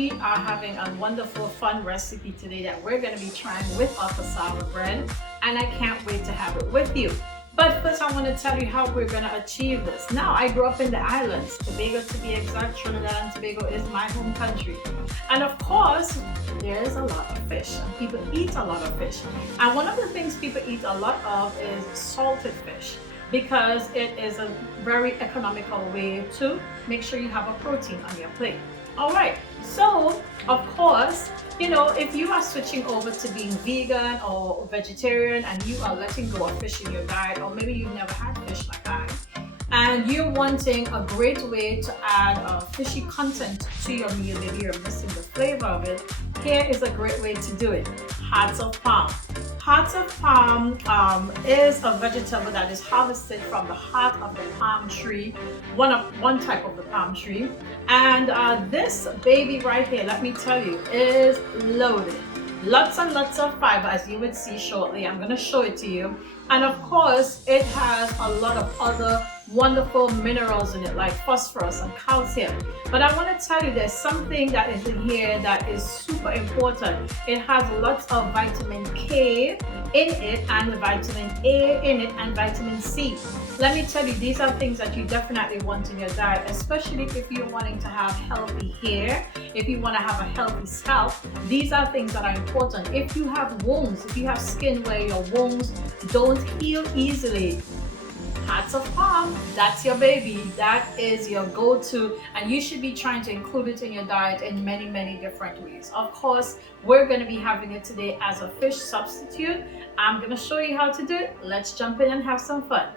we are having a wonderful fun recipe today that we're going to be trying with our cassava bread, and I can't wait to have it with you. But first I want to tell you how we're going to achieve this. Now, I grew up in the islands, Tobago to be exact. Trinidad and Tobago is my home country. And of course, there's a lot of fish and people eat a lot of fish. And one of the things people eat a lot of is salted fish, because it is a very economical way to make sure you have a protein on your plate. All right, so of course, you know, if you are switching over to being vegan or vegetarian and you are letting go of fish in your diet, or maybe you've never had fish like I, and you're wanting a great way to add fishy content to your meal, maybe you're missing the flavor of it, here is a great way to do it. Hearts of palm. Hearts of palm is a vegetable that is harvested from the heart of the palm tree, one type of the palm tree. And this baby right here, let me tell you, is loaded. Lots and lots of fiber, as you would see shortly. I'm going to show it to you. And of course, it has a lot of other wonderful minerals in it, like phosphorus and calcium. But I want to tell you, there's something that is in here that is super important. It has lots of vitamin K in it, and vitamin A in it, and vitamin C. Let me tell you, these are things that you definitely want in your diet, especially if you're wanting to have healthy hair, if you want to have a healthy scalp. These are things that are important. If you have wounds, if you have skin where your wounds don't heal easily, hearts of palm, that's your baby. That is your go-to, and you should be trying to include it in your diet in many, many different ways. Of course, we're going to be having it today as a fish substitute. I'm going to show you how to do it. Let's jump in and have some fun.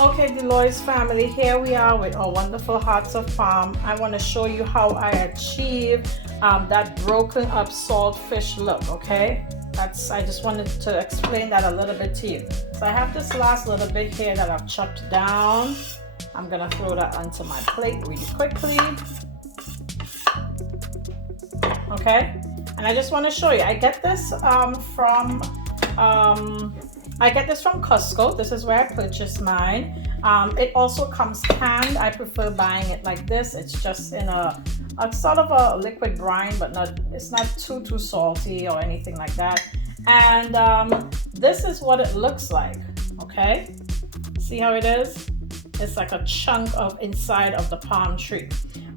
Okay, Deloise family, here we are with our wonderful hearts of palm. I want to show you how I achieve that broken up saltfish look, okay? I just wanted to explain that a little bit to you. So I have this last little bit here that I've chopped down. I'm gonna throw that onto my plate really quickly. Okay, and I just want to show you, I get this from Costco. This is where I purchased mine. It also comes canned. I prefer buying it like this. It's just in a sort of a liquid brine, but it's not too salty or anything like that. And this is what it looks like. Okay, see how it is? It's like a chunk of inside of the palm tree.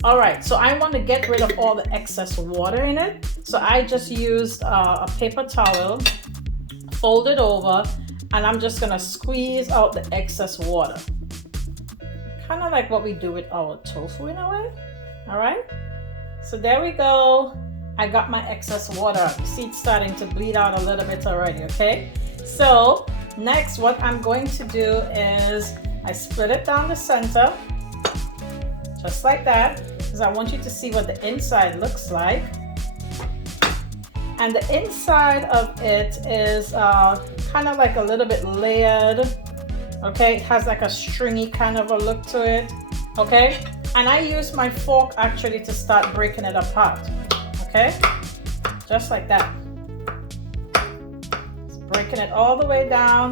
All right, so I want to get rid of all the excess water in it. So I just used a paper towel, fold it over, and I'm just gonna squeeze out the excess water. Kind of like what we do with our tofu in a way. All right, so there we go. I got my excess water. You see it's starting to bleed out a little bit already, okay? So next, what I'm going to do is I split it down the center, just like that, because I want you to see what the inside looks like. And the inside of it is kind of like a little bit layered, okay? It has like a stringy kind of a look to it, okay? And I use my fork actually to start breaking it apart, okay? Just like that. Just breaking it all the way down.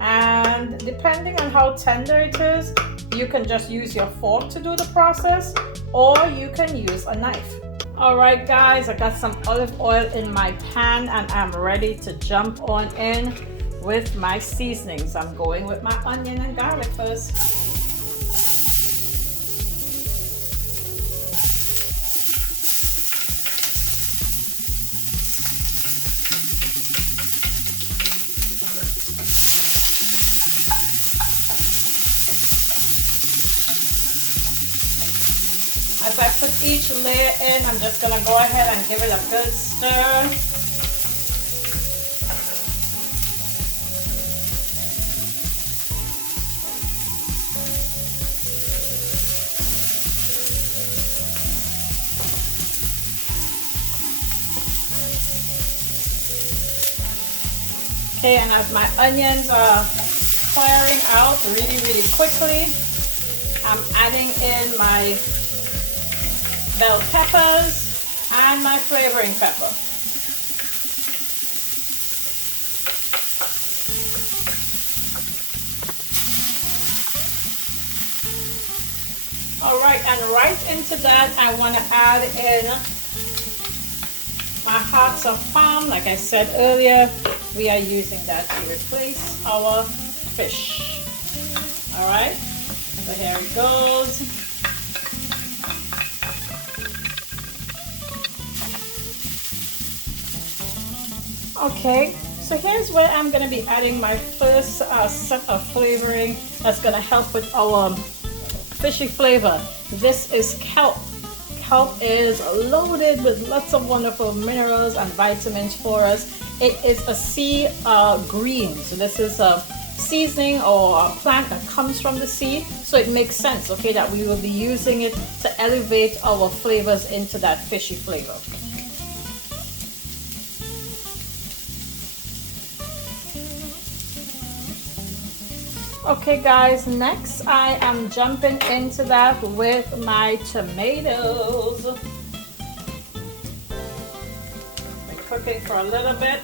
And depending on how tender it is, you can just use your fork to do the process, or you can use a knife. All right, guys, I got some olive oil in my pan and I'm ready to jump on in with my seasonings. I'm going with my onion and garlic first. As I put each layer in, I'm just going to go ahead and give it a good stir. Okay, and as my onions are firing out really quickly, I'm adding in my bell peppers, and my flavoring pepper. All right, and right into that, I want to add in my hearts of palm. Like I said earlier, we are using that to replace our fish. All right, so here it goes. Okay, so here's where I'm going to be adding my first set of flavoring that's going to help with our fishy flavor. This is kelp. Kelp is loaded with lots of wonderful minerals and vitamins for us. It is a sea green, so this is a seasoning or a plant that comes from the sea, so it makes sense, okay, that we will be using it to elevate our flavors into that fishy flavor. Okay guys, next I am jumping into that with my tomatoes. We're cooking for a little bit,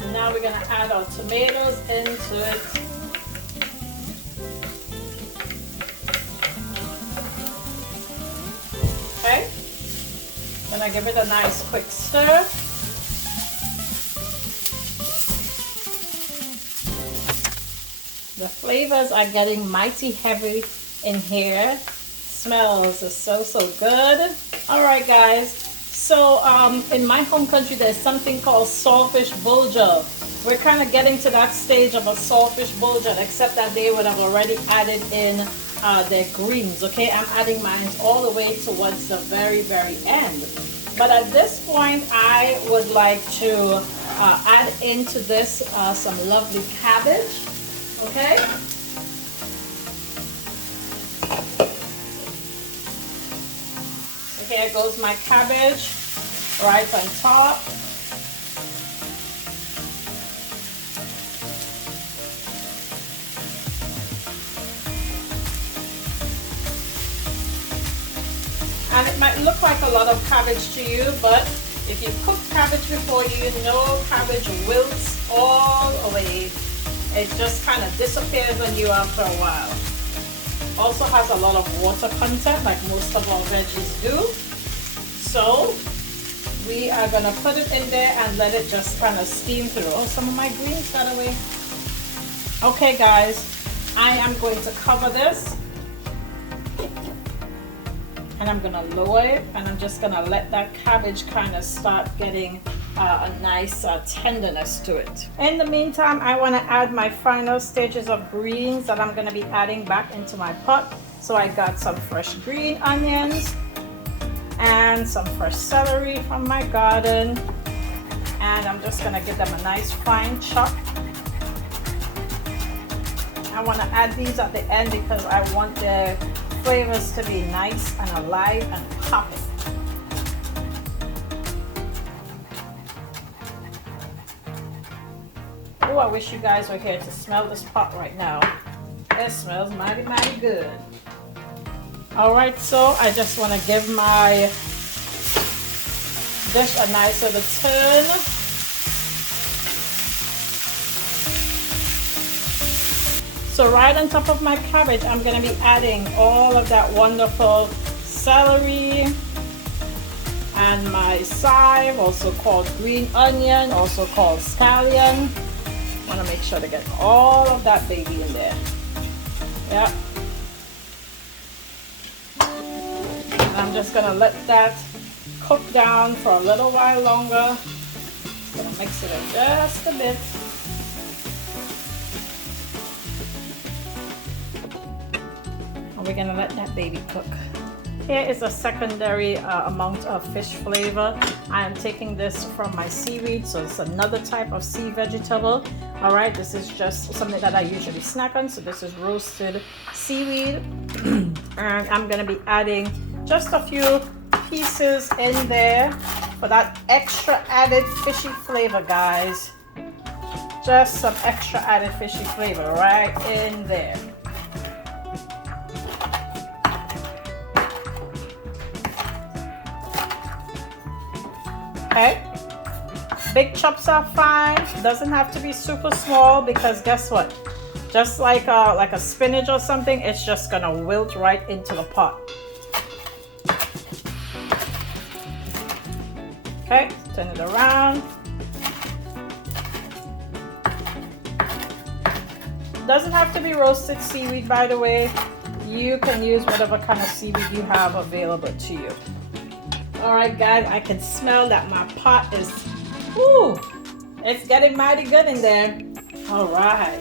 and now we're going to add our tomatoes into it. Okay, gonna give it a nice quick stir. The flavors are getting mighty heavy in here. Smells is so good. All right guys, so in my home country there's something called saltfish bulgur. We're kind of getting to that stage of a saltfish bulgur, except that they would have already added in their greens. Okay, I'm adding mine all the way towards the very end. But at this point I would like to add into this some lovely cabbage. Okay, so here goes my cabbage right on top. And it might look like a lot of cabbage to you, but if you cook cabbage before, you know cabbage wilts all away. It just kind of disappears on you after a while. Also has a lot of water content, like most of our veggies do. So we are gonna put it in there and let it just kind of steam through. Oh, some of my greens got away. Okay guys, I am going to cover this, and I'm gonna lower it, and I'm just gonna let that cabbage kind of start getting a nice tenderness to it. In the meantime, I want to add my final stages of greens that I'm going to be adding back into my pot. So I got some fresh green onions and some fresh celery from my garden, and I'm just going to give them a nice fine chop. I want to add these at the end because I want the flavors to be nice and alive and popping. Oh, I wish you guys were here to smell this pot right now. It smells mighty good. All right, so I just want to give my dish a nice little turn. So right on top of my cabbage, I'm going to be adding all of that wonderful celery and my chive, also called green onion, also called scallion. Want to make sure to get all of that baby in there. Yeah. And I'm just going to let that cook down for a little while longer. Just going to mix it up just a bit. And we're going to let that baby cook. Here is a secondary amount of fish flavor. I am taking this from my seaweed, so it's another type of sea vegetable. All right, this is just something that I usually snack on. So this is roasted seaweed. And I'm gonna be adding just a few pieces in there for that extra added fishy flavor, guys. Just some extra added fishy flavor right in there. Okay? Big chops are fine. Doesn't have to be super small because guess what? Just like a spinach or something, it's just gonna wilt right into the pot. Okay, turn it around. Doesn't have to be roasted seaweed, by the way. You can use whatever kind of seaweed you have available to you. All right, guys, I can smell that my pot is, ooh, it's getting mighty good in there. All right,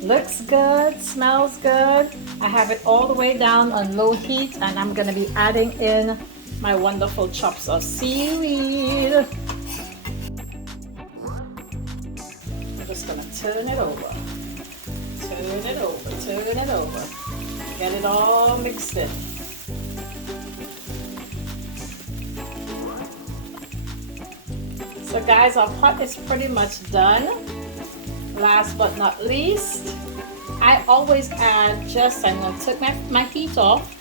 looks good, smells good. I have it all the way down on low heat, and I'm gonna be adding in my wonderful chops of seaweed. I'm just gonna turn it over. Turn it over, turn it over. Get it all mixed in. So guys, our pot is pretty much done. Last but not least, I always add just, I'm gonna take my heat off,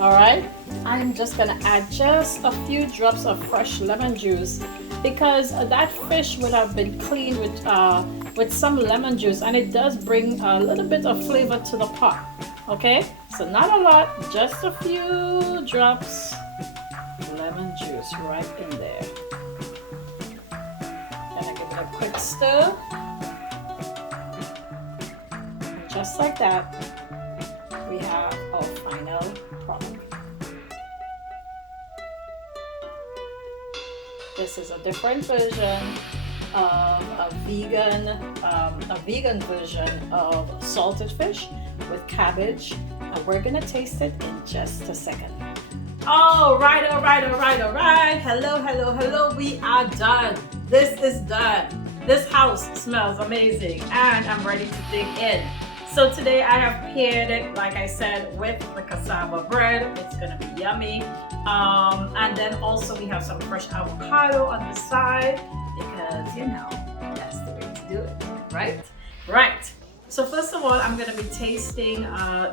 all right? I'm just gonna add just a few drops of fresh lemon juice because that fish would have been cleaned with some lemon juice, and it does bring a little bit of flavor to the pot. Okay, so not a lot, just a few drops lemon juice right in there. Gonna give it a quick stir. And just like that, we have our final product. This is a different version of a vegan version of salted fish with cabbage, and we're gonna taste it in just a second. All right. Hello. We are done. This is done. This house smells amazing, and I'm ready to dig in. So today I have paired it, like I said, with the cassava bread. It's gonna be yummy. And then also we have some fresh avocado on the side because, you know, that's the way to do it, right? Right. So first of all, I'm gonna be tasting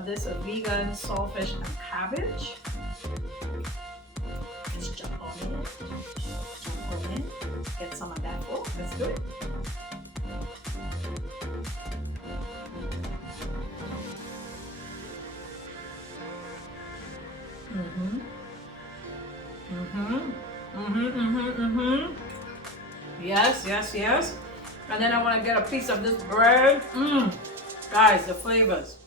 this vegan saltfish and cabbage. Let's jump on in. Get some of that. Oh, let's do it. Yes. And then I want to get a piece of this bread. Guys, the flavors,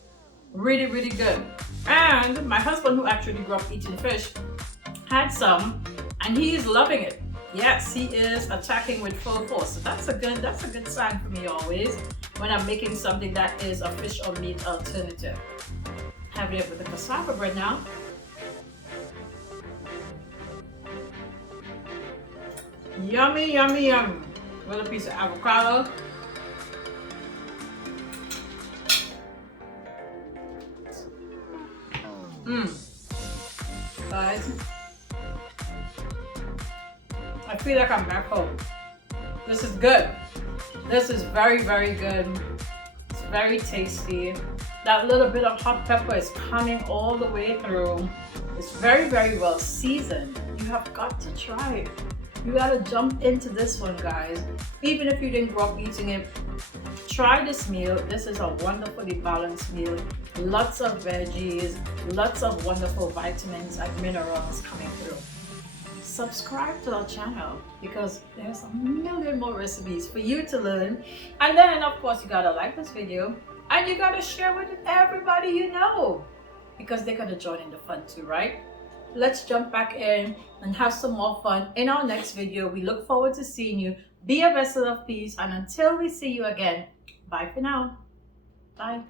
really good. And my husband, who actually grew up eating fish, had some, and he's loving it. Yes, he is attacking with full force. So that's a good sign for me always when I'm making something that is a fish or meat alternative. Have it with the cassava bread now. Yummy. With a piece of avocado. Guys, I feel like I'm back home. This is good. This is very good. It's very tasty. That little bit of hot pepper is coming all the way through. It's very well seasoned. You have got to try it. You gotta jump into this one, guys. Even if you didn't grow up eating it, try this meal. This is a wonderfully balanced meal. Lots of veggies, lots of wonderful vitamins and minerals coming through. Subscribe to our channel because there's a million more recipes for you to learn. And then, of course, you gotta like this video and you gotta share with everybody you know because they're gonna join in the fun too, right? Let's jump back in and have some more fun in our next video. We look forward to seeing you. Be a vessel of peace, and until we see you again, bye for now. Bye.